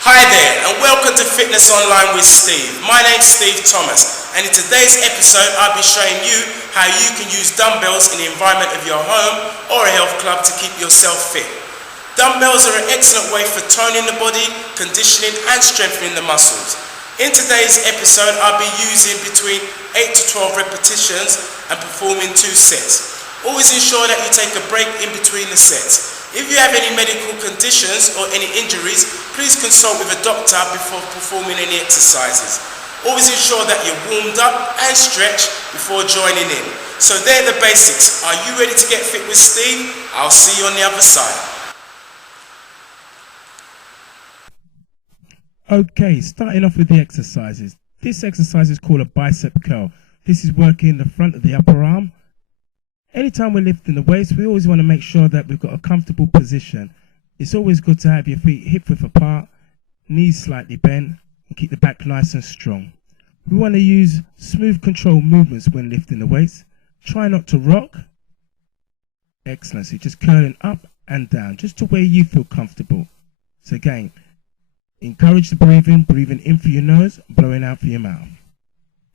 Hi there, and welcome to Fitness Online with Steve. My name's Steve Thomas, and in today's episode I'll be showing you how you can use dumbbells in the environment of your home or a health club to keep yourself fit. Dumbbells are an excellent way for toning the body, conditioning and strengthening the muscles. In today's episode I'll be using between 8 to 12 repetitions and performing 2 sets. Always ensure that you take a break in between the sets. If you have any medical conditions or any injuries, please consult with a doctor before performing any exercises. Always ensure that you're warmed up and stretched before joining in. So they're the basics. Are you ready to get fit with Steve? I'll see you on the other side. Okay, starting off with the exercises. This exercise is called a bicep curl. This is working the front of the upper arm. Anytime we're lifting the weights, we always want to make sure that we've got a comfortable position. It's always good to have your feet hip width apart, knees slightly bent, and keep the back nice and strong. We want to use smooth control movements when lifting the weights. Try not to rock. Excellent. So just curling up and down, just to where you feel comfortable. So again, encourage the breathing in for your nose, blowing out for your mouth.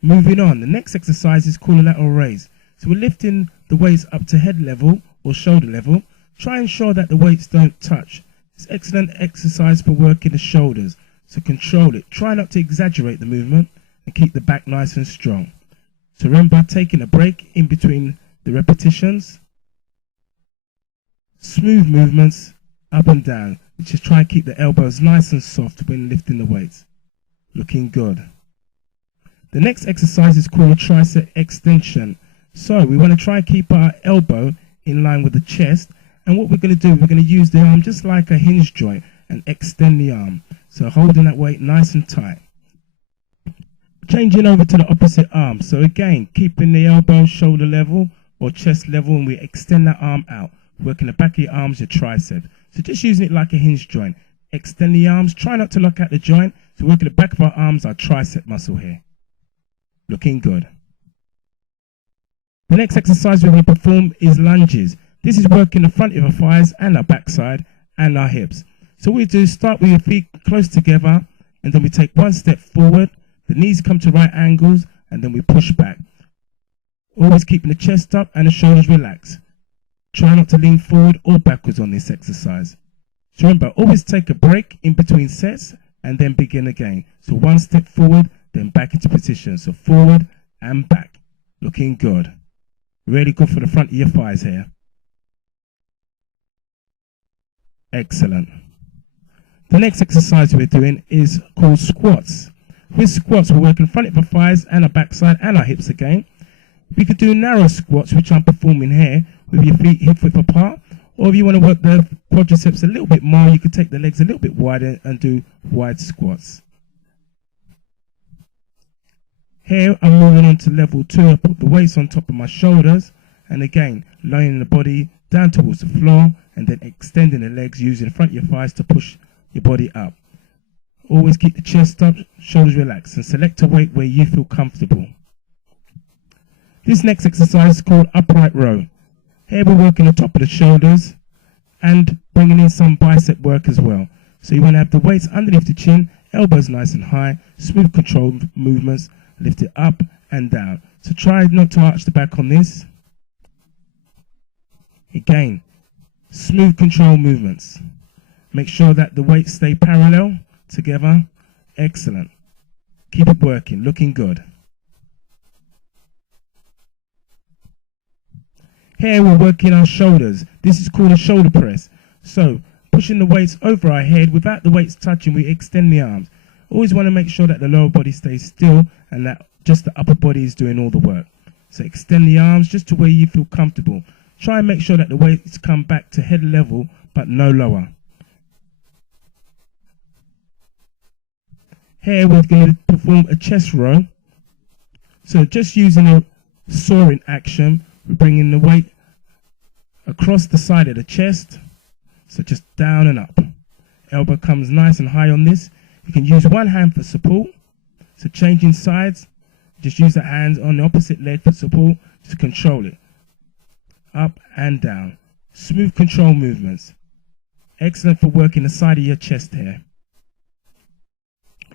Moving on, the next exercise is called a lateral raise. So we're lifting the weights up to head level or shoulder level. Try and ensure that the weights don't touch. It's excellent exercise for working the shoulders. So control it. Try not to exaggerate the movement and keep the back nice and strong. So remember, taking a break in between the repetitions. Smooth movements up and down. Just try and keep the elbows nice and soft when lifting the weights. Looking good. The next exercise is called a tricep extension. So we want to try and keep our elbow in line with the chest. And what we're going to do, we're going to use the arm just like a hinge joint and extend the arm. So holding that weight nice and tight. Changing over to the opposite arm. So again, keeping the elbow shoulder level or chest level, and we extend that arm out. Working the back of your arms, your tricep. So just using it like a hinge joint. Extend the arms. Try not to lock out the joint. So working the back of our arms, our tricep muscle here. Looking good. The next exercise we're going to perform is lunges. This is working the front of our thighs and our backside and our hips. So what we do is start with your feet close together, and then we take one step forward. The knees come to right angles, and then we push back. Always keeping the chest up and the shoulders relaxed. Try not to lean forward or backwards on this exercise. So remember, always take a break in between sets and then begin again. So one step forward, then back into position. So forward and back. Looking good. Really good for the front of your thighs here. Excellent. The next exercise we're doing is called squats. With squats, we're working front of our thighs and our backside and our hips again. We could do narrow squats, which I'm performing here, with your feet hip width apart. Or if you want to work the quadriceps a little bit more, you could take the legs a little bit wider and do wide squats. Here I'm moving on to level 2. I put the weights on top of my shoulders, and again lowering the body down towards the floor, and then extending the legs using the front of your thighs to push your body up. Always keep the chest up, shoulders relaxed, and select a weight where you feel comfortable. This next exercise is called upright row. Here we're working the top of the shoulders and bringing in some bicep work as well. So you want to have the weights underneath the chin, elbows nice and high, smooth control movements. Lift it up and down. So try not to arch the back on this. Again, smooth control movements. Make sure that the weights stay parallel together. Excellent. Keep it working. Looking good. Here we're working our shoulders. This is called a shoulder press. So pushing the weights over our head without the weights touching, we extend the arms. Always want to make sure that the lower body stays still and that just the upper body is doing all the work. So extend the arms just to where you feel comfortable. Try and make sure that the weights come back to head level but no lower. Here we're going to perform a chest row. So just using a soaring action, we're bringing the weight across the side of the chest. So just down and up. Elbow comes nice and high on this. You can use one hand for support. So changing sides, just use the hands on the opposite leg for support to control it. Up and down. Smooth control movements. Excellent for working the side of your chest here.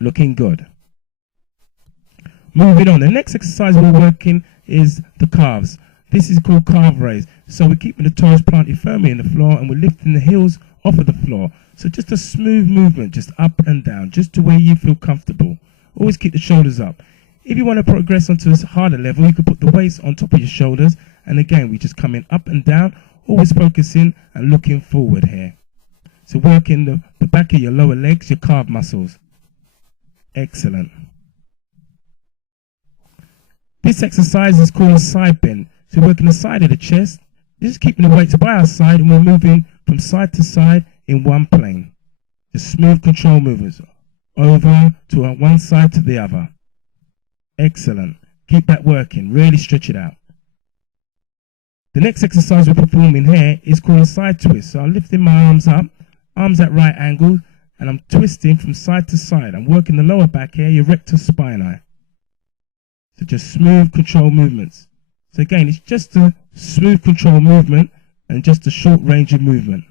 looking good. Moving on, the next exercise we're working is the calves. This is called calf raise. So we're keeping the toes planted firmly in the floor and we're lifting the heels off of the floor. So just a smooth movement, just up and down, just to where you feel comfortable. Always keep the shoulders up. If you want to progress onto a harder level, you can put the weights on top of your shoulders. And again, we just come in up and down, always focusing and looking forward here. So working the back of your lower legs, your calf muscles. Excellent. This exercise is called a side bend. So working the side of the chest, just keeping the weights by our side and we're moving from side to side in one plane. Just smooth control movements over to one side to the other. Excellent. Keep that working. Really stretch it out. The next exercise we're performing here is called a side twist. So I'm lifting my arms up, arms at right angle, and I'm twisting from side to side. I'm working the lower back here, your rectus spinae. So just smooth control movements. So again, it's just a smooth control movement and just a short range of movement.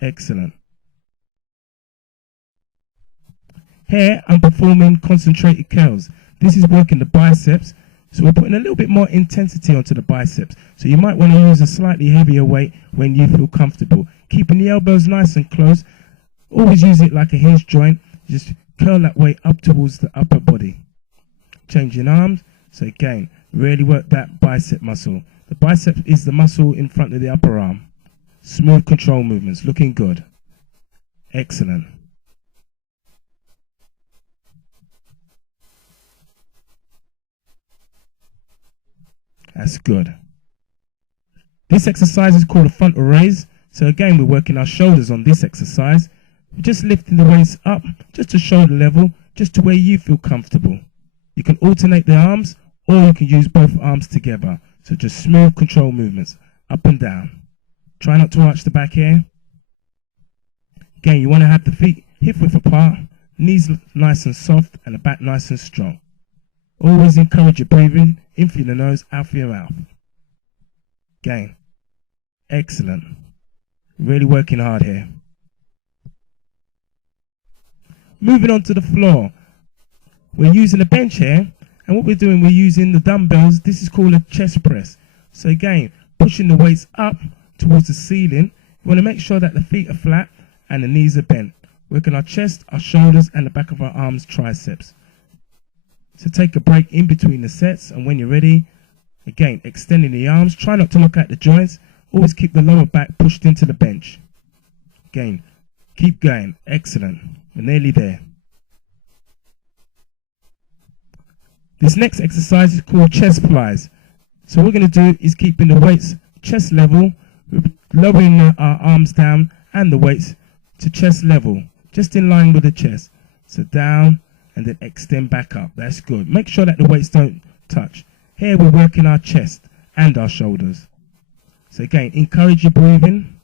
Excellent. Here I'm performing concentrated curls. This is working the biceps. So we're putting a little bit more intensity onto the biceps. So you might want to use a slightly heavier weight when you feel comfortable. Keeping the elbows nice and close. Always use it like a hinge joint. Just curl that weight up towards the upper body. Changing arms. So again, really work that bicep muscle. The bicep is the muscle in front of the upper arm. Smooth control movements, looking good. Excellent. That's good. This exercise is called a frontal raise. So again, we're working our shoulders on this exercise. We're just lifting the waist up, just to shoulder level, just to where you feel comfortable. You can alternate the arms, or you can use both arms together. So just smooth control movements, up and down. Try not to arch the back here. Again, you want to have the feet hip width apart, knees nice and soft, and the back nice and strong. Always encourage your breathing, in through the nose, out through your mouth. Again, excellent. Really working hard here. Moving on to the floor. We're using a bench here, and what we're doing, we're using the dumbbells. This is called a chest press. So again, pushing the weights up towards the ceiling. We want to make sure that the feet are flat and the knees are bent. Working our chest, our shoulders, and the back of our arms, triceps. So take a break in between the sets, and when you're ready, again, extending the arms. Try not to look at the joints. Always keep the lower back pushed into the bench. Again, keep going. Excellent. We're nearly there. This next exercise is called chest flies. So what we're going to do is keeping the weights chest level, lowering our arms down and the weights to chest level, just in line with the chest. So down and then extend back up. That's good. Make sure that the weights don't touch. Here we're working our chest and our shoulders. So again, encourage your breathing,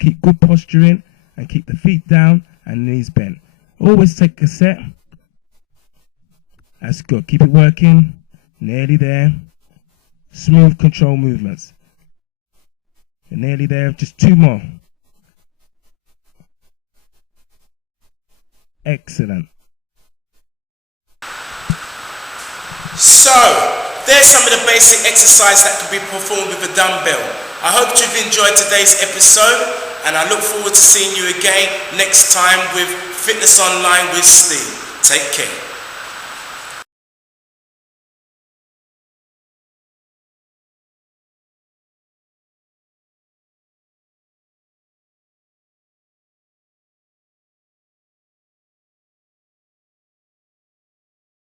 keep good posturing, and keep the feet down and knees bent. Always take a set. That's good. Keep it working. Nearly there. Smooth control movements. You're nearly there. Just two more. Excellent. So, there's some of the basic exercise that can be performed with a dumbbell. I hope you've enjoyed today's episode, and I look forward to seeing you again next time with Fitness Online with Steve. Take care.